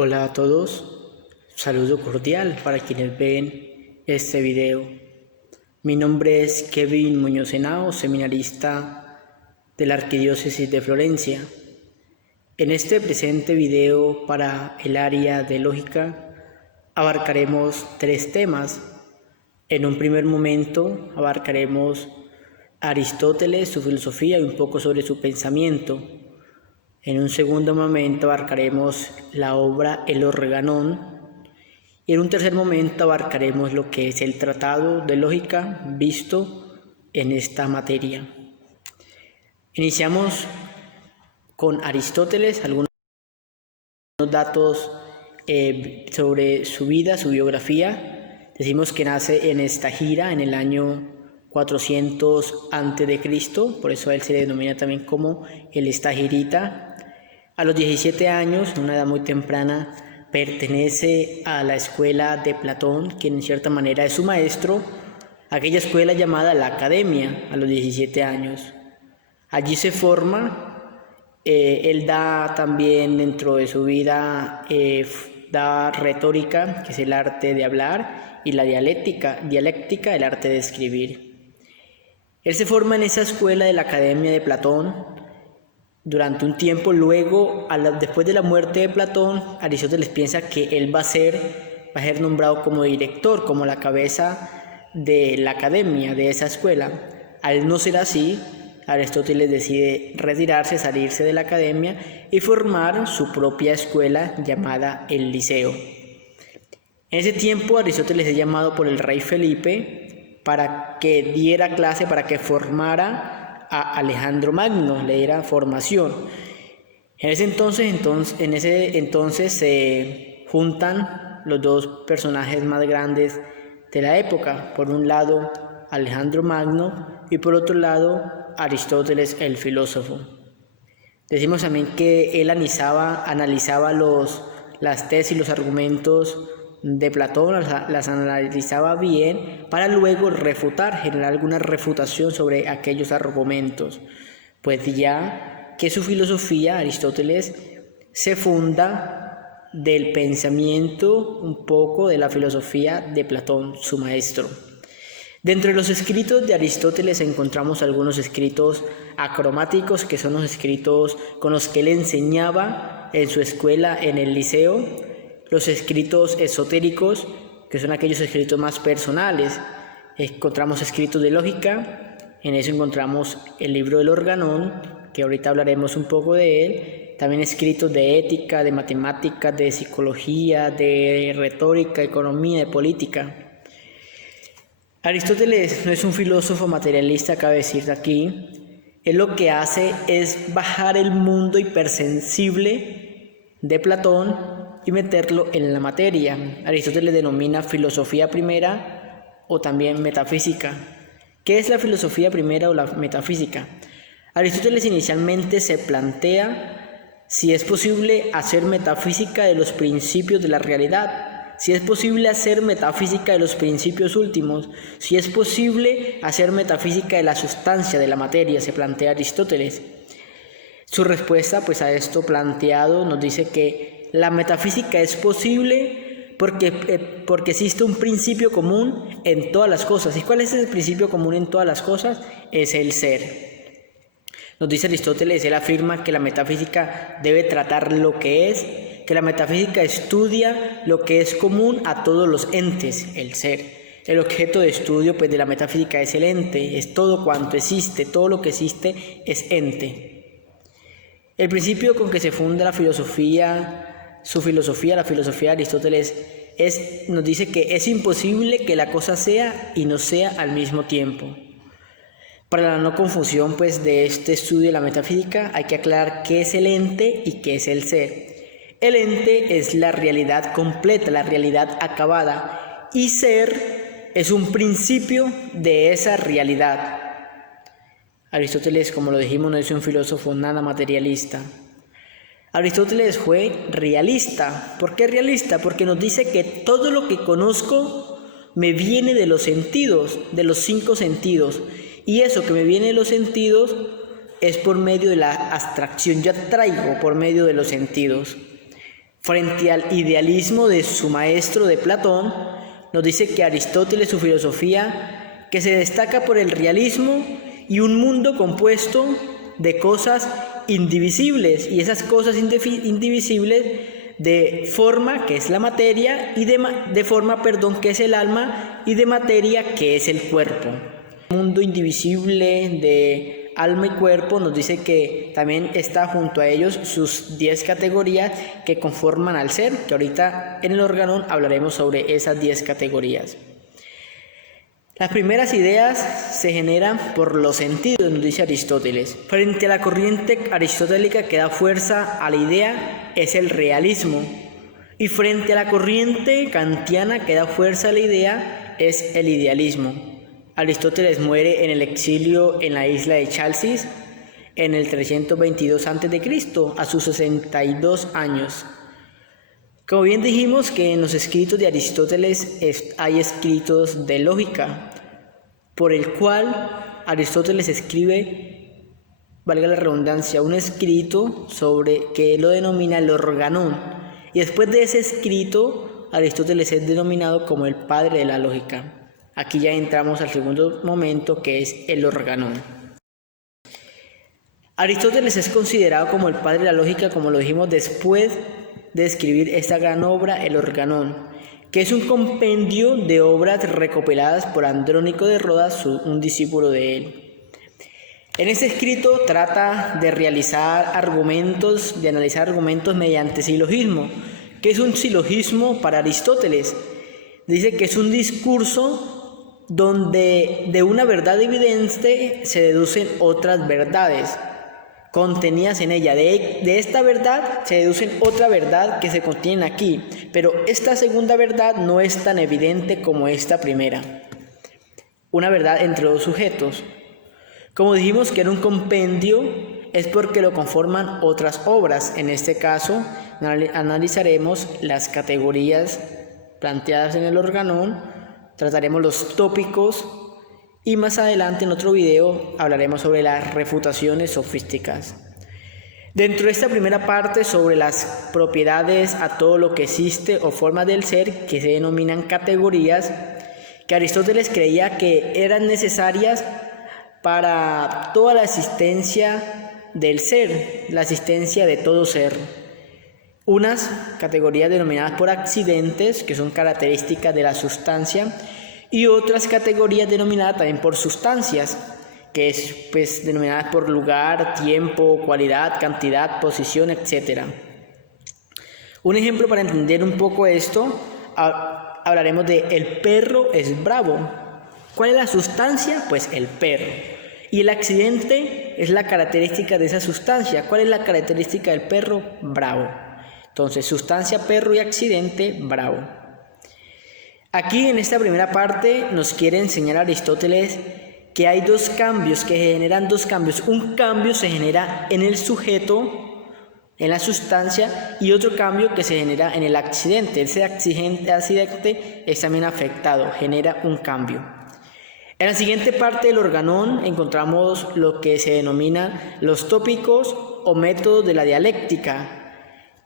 Hola a todos, saludo cordial para quienes ven este video. Mi nombre es Kevin Muñoz Henao, seminarista de la Arquidiócesis de Florencia. En este presente video para el área de lógica abarcaremos 3 temas. En un primer momento abarcaremos a Aristóteles, su filosofía y un poco sobre su pensamiento. En un segundo momento abarcaremos la obra El Organón y en un tercer momento abarcaremos lo que es el tratado de lógica visto en esta materia. Iniciamos con Aristóteles, algunos datos sobre su vida, su biografía. Decimos que nace en Estagira en el año 400 a.C., por eso a él se le denomina también como el estagirita. A los 17 años, en una edad muy temprana, pertenece a la escuela de Platón, quien en cierta manera es su maestro, aquella escuela llamada la Academia, a los 17 años. Allí se forma, él da también dentro de su vida, da retórica, que es el arte de hablar, y la dialéctica, el arte de escribir. Él se forma en esa escuela de la Academia de Platón. Durante un tiempo, luego, después de la muerte de Platón, Aristóteles piensa que él va a ser nombrado como director, como la cabeza de la academia, de esa escuela. Al no ser así, Aristóteles decide retirarse, salirse de la academia y formar su propia escuela llamada el Liceo. En ese tiempo, Aristóteles es llamado por el rey Felipe para que diera clase, para que formara a Alejandro Magno, le diera formación. En ese entonces se juntan los dos personajes más grandes de la época. Por un lado, Alejandro Magno y por otro lado, Aristóteles el filósofo. Decimos también que él analizaba las tesis y los argumentos de Platón, las analizaba bien para luego refutar, generar alguna refutación sobre aquellos argumentos. Pues ya que su filosofía, Aristóteles, se funda del pensamiento un poco de la filosofía de Platón, su maestro. Dentro de los escritos de Aristóteles encontramos algunos escritos acromáticos, que son los escritos con los que él enseñaba en su escuela, en el Liceo. Los escritos esotéricos, que son aquellos escritos más personales. Encontramos escritos de lógica, en eso encontramos el libro del Organón, que ahorita hablaremos un poco de él. También escritos de ética, de matemáticas, de psicología, de retórica, economía, de política. Aristóteles no es un filósofo materialista, cabe decir aquí. Él lo que hace es bajar el mundo hipersensible de Platón y meterlo en la materia. Aristóteles denomina filosofía primera o también metafísica. ¿Qué es la filosofía primera o la metafísica? Aristóteles inicialmente se plantea si es posible hacer metafísica de los principios de la realidad, si es posible hacer metafísica de los principios últimos, si es posible hacer metafísica de la sustancia, de la materia, se plantea Aristóteles. Su respuesta pues a esto planteado nos dice que la metafísica es posible porque existe un principio común en todas las cosas. ¿Y cuál es ese principio común en todas las cosas? Es el ser. Nos dice Aristóteles, él afirma que la metafísica debe tratar lo que es, que la metafísica estudia lo que es común a todos los entes, el ser. El objeto de estudio pues de la metafísica es el ente, es todo cuanto existe, todo lo que existe es ente. El principio con que se funda la filosofía, la filosofía de Aristóteles, nos dice que es imposible que la cosa sea y no sea al mismo tiempo. Para la no confusión pues de este estudio de la metafísica hay que aclarar qué es el ente y qué es el ser. El ente es la realidad completa, la realidad acabada, y ser es un principio de esa realidad. Aristóteles, como lo dijimos, no es un filósofo nada materialista. Aristóteles fue realista. ¿Por qué realista? Porque nos dice que todo lo que conozco me viene de los sentidos, de los 5 sentidos. Y eso que me viene de los sentidos es por medio de la abstracción. Yo atraigo por medio de los sentidos. Frente al idealismo de su maestro de Platón, nos dice que Aristóteles, su filosofía, que se destaca por el realismo y un mundo compuesto de cosas indivisibles, y esas cosas indivisibles de forma, que es la materia, y de forma, que es el alma, y de materia, que es el cuerpo. Un mundo indivisible de alma y cuerpo nos dice que también está junto a ellos sus 10 categorías que conforman al ser, que ahorita en el Organón hablaremos sobre esas 10 categorías. Las primeras ideas se generan por los sentidos, nos dice Aristóteles. Frente a la corriente aristotélica que da fuerza a la idea es el realismo, y frente a la corriente kantiana que da fuerza a la idea es el idealismo. Aristóteles muere en el exilio en la isla de Chalcis en el 322 a.C., a sus 62 años. Como bien dijimos que en los escritos de Aristóteles hay escritos de lógica, por el cual Aristóteles escribe, valga la redundancia, un escrito sobre que lo denomina el Organón. Y después de ese escrito, Aristóteles es denominado como el padre de la lógica. Aquí ya entramos al segundo momento, que es el Organón. Aristóteles es considerado como el padre de la lógica, como lo dijimos, después de escribir esta gran obra, el Organón, que es un compendio de obras recopiladas por Andrónico de Rodas, un discípulo de él. En este escrito trata de analizar argumentos mediante silogismo. ¿Qué es un silogismo para Aristóteles? Dice que es un discurso donde de una verdad evidente se deducen otras verdades contenidas en ella. De esta verdad se deducen otra verdad que se contiene aquí, pero esta segunda verdad no es tan evidente como esta primera. Una verdad entre dos sujetos. Como dijimos que era un compendio, es porque lo conforman otras obras. En este caso, analizaremos las categorías planteadas en el Organón, trataremos los tópicos, y más adelante en otro video hablaremos sobre las refutaciones sofísticas. Dentro de esta primera parte sobre las propiedades a todo lo que existe o formas del ser, que se denominan categorías, que Aristóteles creía que eran necesarias para toda la existencia del ser, la existencia de todo ser. Unas categorías denominadas por accidentes, que son características de la sustancia, y otras categorías denominadas también por sustancias, que es denominadas por lugar, tiempo, cualidad, cantidad, posición, etc. Un ejemplo para entender un poco esto, hablaremos de el perro es bravo. ¿Cuál es la sustancia? Pues el perro. Y el accidente es la característica de esa sustancia. ¿Cuál es la característica del perro? Bravo. Entonces, sustancia, perro y accidente, bravo. Aquí en esta primera parte nos quiere enseñar Aristóteles que hay dos cambios, que generan dos cambios. Un cambio se genera en el sujeto, en la sustancia, y otro cambio que se genera en el accidente. Ese accidente es también afectado, genera un cambio. En la siguiente parte del Organón encontramos lo que se denomina los tópicos o métodos de la dialéctica,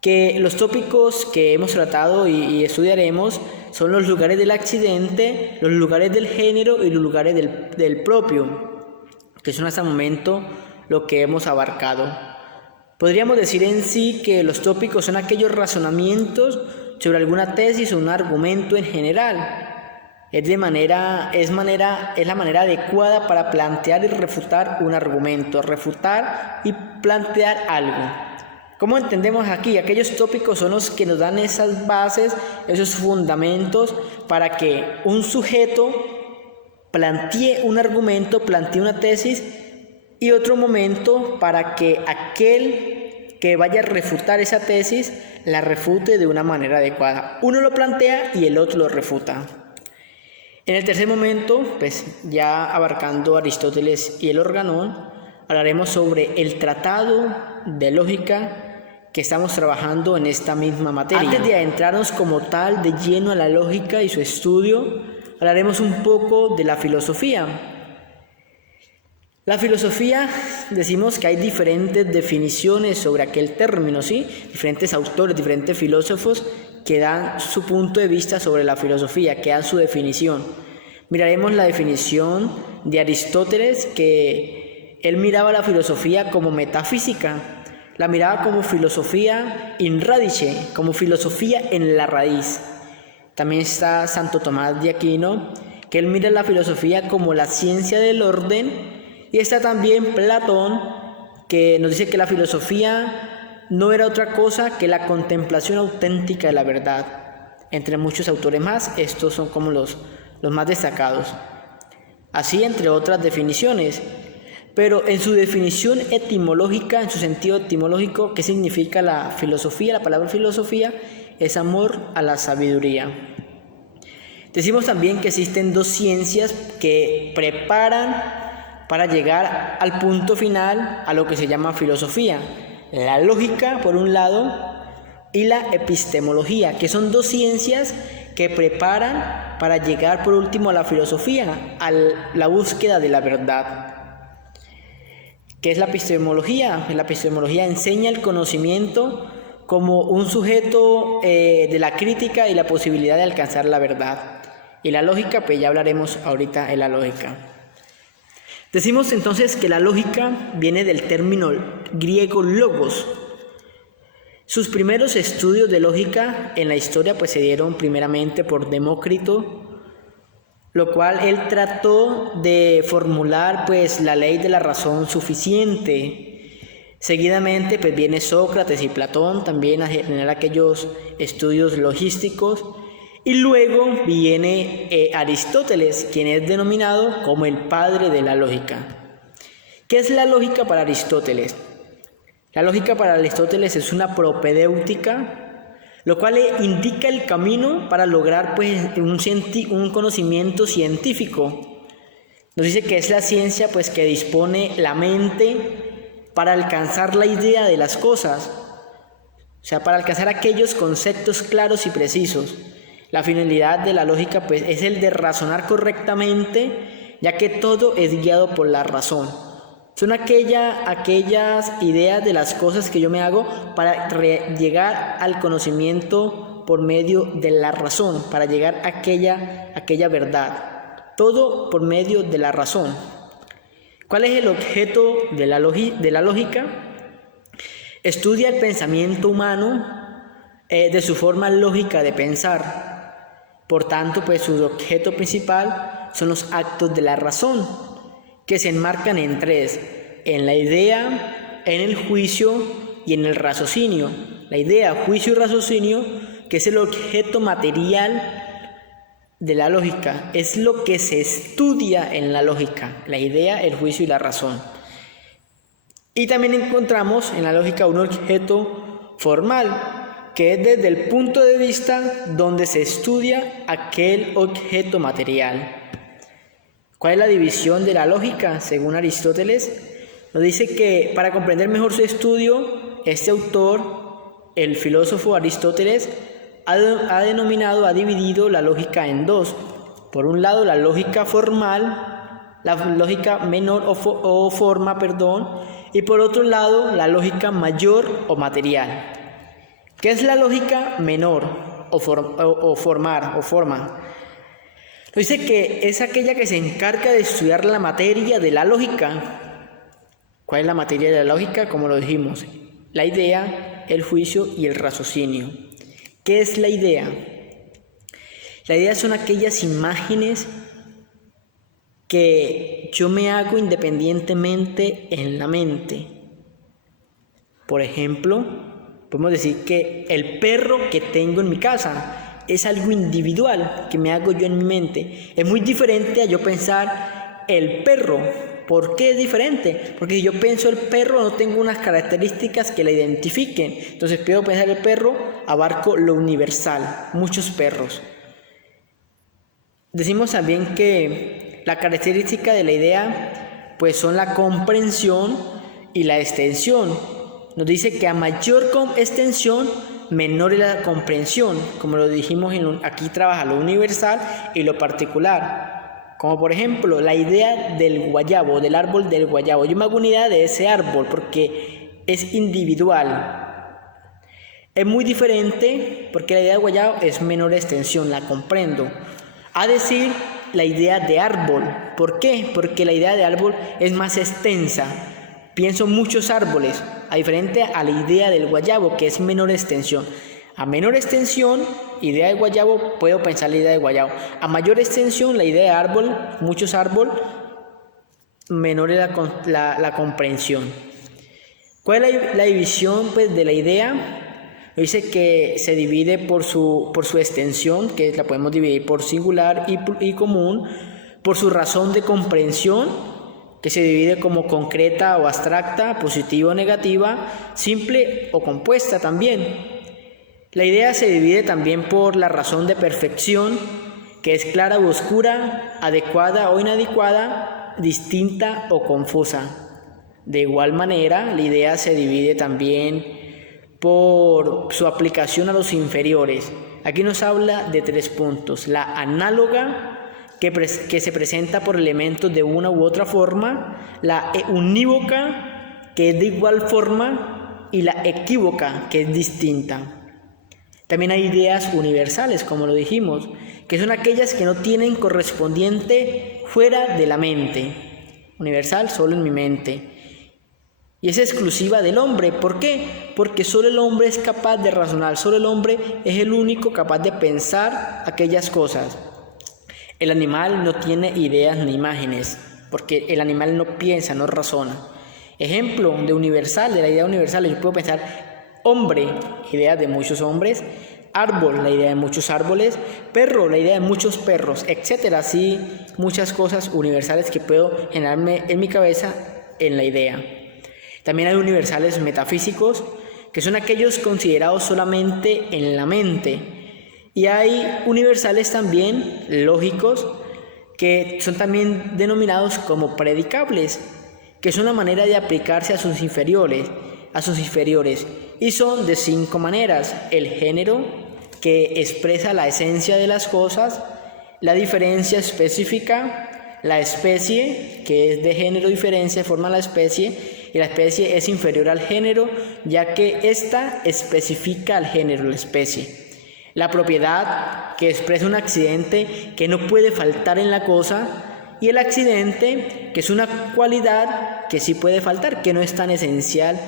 que los tópicos que hemos tratado y estudiaremos son los lugares del accidente, los lugares del género y los lugares del propio, que son hasta el momento lo que hemos abarcado. Podríamos decir en sí que los tópicos son aquellos razonamientos sobre alguna tesis o un argumento en general. Es la manera adecuada para plantear y refutar un argumento, refutar y plantear algo. ¿Cómo entendemos aquí? Aquellos tópicos son los que nos dan esas bases, esos fundamentos para que un sujeto plantee un argumento, plantee una tesis, y otro momento para que aquel que vaya a refutar esa tesis la refute de una manera adecuada. Uno lo plantea y el otro lo refuta. En el tercer momento, pues ya abarcando Aristóteles y el Organón, hablaremos sobre el tratado de lógica que estamos trabajando en esta misma materia. Antes de adentrarnos como tal de lleno a la lógica y su estudio, hablaremos un poco de la filosofía. La filosofía, decimos que hay diferentes definiciones sobre aquel término, ¿sí? Diferentes autores, diferentes filósofos que dan su punto de vista sobre la filosofía, que dan su definición. Miraremos la definición de Aristóteles, que él miraba la filosofía como metafísica, la miraba como filosofía in radice, como filosofía en la raíz. También está Santo Tomás de Aquino, que él mira la filosofía como la ciencia del orden. Y está también Platón, que nos dice que la filosofía no era otra cosa que la contemplación auténtica de la verdad. Entre muchos autores más, estos son como los más destacados. Así, entre otras definiciones. Pero en su definición etimológica, en su sentido etimológico, ¿qué significa la filosofía? La palabra filosofía es amor a la sabiduría. Decimos también que existen dos ciencias que preparan para llegar al punto final a lo que se llama filosofía. La lógica, por un lado, y la epistemología, que son dos ciencias que preparan para llegar por último a la filosofía, a la búsqueda de la verdad. ¿Qué es la epistemología? La epistemología enseña el conocimiento como un sujeto de la crítica y la posibilidad de alcanzar la verdad. Y la lógica, pues ya hablaremos ahorita de la lógica. Decimos entonces que la lógica viene del término griego logos. Sus primeros estudios de lógica en la historia pues se dieron primeramente por Demócrito, lo cual él trató de formular pues la ley de la razón suficiente. Seguidamente pues viene Sócrates y Platón también a generar aquellos estudios logísticos. Y luego viene Aristóteles, quien es denominado como el padre de la lógica. ¿Qué es la lógica para Aristóteles? La lógica para Aristóteles es una propedéutica, lo cual indica el camino para lograr pues, un conocimiento científico. Nos dice que es la ciencia pues, que dispone la mente para alcanzar la idea de las cosas, o sea, para alcanzar aquellos conceptos claros y precisos. La finalidad de la lógica pues, es el de razonar correctamente, ya que todo es guiado por la razón. Son aquellas ideas de las cosas que yo me hago para llegar al conocimiento por medio de la razón, para llegar a aquella verdad. Todo por medio de la razón. ¿Cuál es el objeto de la lógica? Estudia el pensamiento humano de su forma lógica de pensar. Por tanto, pues su objeto principal son los actos de la razón, que se enmarcan en tres: en la idea, en el juicio y en el raciocinio. La idea, juicio y raciocinio, que es el objeto material de la lógica, es lo que se estudia en la lógica: la idea, el juicio y la razón. Y también encontramos en la lógica un objeto formal, que es desde el punto de vista donde se estudia aquel objeto material. ¿Cuál es la división de la lógica? Según Aristóteles, nos dice que para comprender mejor su estudio, este autor, el filósofo Aristóteles, ha dividido la lógica en dos. Por un lado, la lógica formal, la lógica menor o forma, y por otro lado, la lógica mayor o material. ¿Qué es la lógica menor o forma? Nos dice que es aquella que se encarga de estudiar la materia de la lógica. ¿Cuál es la materia de la lógica? Como lo dijimos, la idea, el juicio y el raciocinio. ¿Qué es la idea? La idea son aquellas imágenes que yo me hago independientemente en la mente. Por ejemplo, podemos decir que el perro que tengo en mi casa es algo individual que me hago yo en mi mente. Es muy diferente a yo pensar el perro. ¿Por qué es diferente? Porque si yo pienso el perro no tengo unas características que la identifiquen. Entonces puedo pensar el perro, abarco lo universal, muchos perros. Decimos también que la característica de la idea pues son la comprensión y la extensión. Nos dice que a mayor extensión, menor es la comprensión. Como lo dijimos, aquí trabaja lo universal y lo particular. Como por ejemplo la idea del guayabo, del árbol del guayabo. Yo me hago una idea de ese árbol porque es individual. Es muy diferente porque la idea de guayabo es menor extensión, la comprendo. A decir la idea de árbol. ¿Por qué? Porque la idea de árbol es más extensa. Pienso muchos árboles, a diferente a la idea del guayabo, que es menor extensión. A menor extensión, idea de guayabo, puedo pensar la idea de guayabo. A mayor extensión, la idea de árbol, muchos árboles, menor es la comprensión. ¿Cuál es la división pues, de la idea? Dice que se divide por su extensión, que la podemos dividir por singular y común, por su razón de comprensión, que se divide como concreta o abstracta, positiva o negativa, simple o compuesta también. La idea se divide también por la razón de perfección, que es clara o oscura, adecuada o inadecuada, distinta o confusa. De igual manera, la idea se divide también por su aplicación a los inferiores. Aquí nos habla de 3 puntos. La análoga, que se presenta por elementos de una u otra forma. La unívoca, que es de igual forma. Y la equívoca, que es distinta. También hay ideas universales, como lo dijimos, que son aquellas que no tienen correspondiente fuera de la mente. Universal solo en mi mente. Y es exclusiva del hombre. ¿Por qué? Porque solo el hombre es capaz de razonar, solo el hombre es el único capaz de pensar aquellas cosas. El animal no tiene ideas ni imágenes, porque el animal no piensa, no razona. Ejemplo de universal, de la idea universal, yo puedo pensar hombre, idea de muchos hombres, árbol, la idea de muchos árboles, perro, la idea de muchos perros, etcétera. Así muchas cosas universales que puedo generarme en mi cabeza en la idea. También hay universales metafísicos, que son aquellos considerados solamente en la mente. Y hay universales también lógicos, que son también denominados como predicables, que son una manera de aplicarse a sus inferiores. Y son de 5 maneras: el género, que expresa la esencia de las cosas; la diferencia específica; la especie, que es de género diferencia, forma la especie, y la especie es inferior al género, ya que ésta especifica al género, la especie. La propiedad, que expresa un accidente que no puede faltar en la cosa, y el accidente, que es una cualidad que sí puede faltar, que no es tan esencial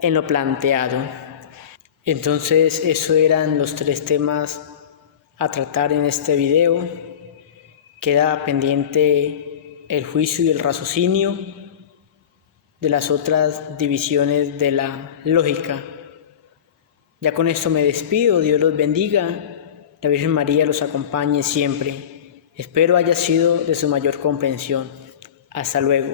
en lo planteado. Entonces, esos eran los 3 temas a tratar en este video. Queda pendiente el juicio y el raciocinio de las otras divisiones de la lógica. Ya con esto me despido. Dios los bendiga. La Virgen María los acompañe siempre. Espero haya sido de su mayor comprensión. Hasta luego.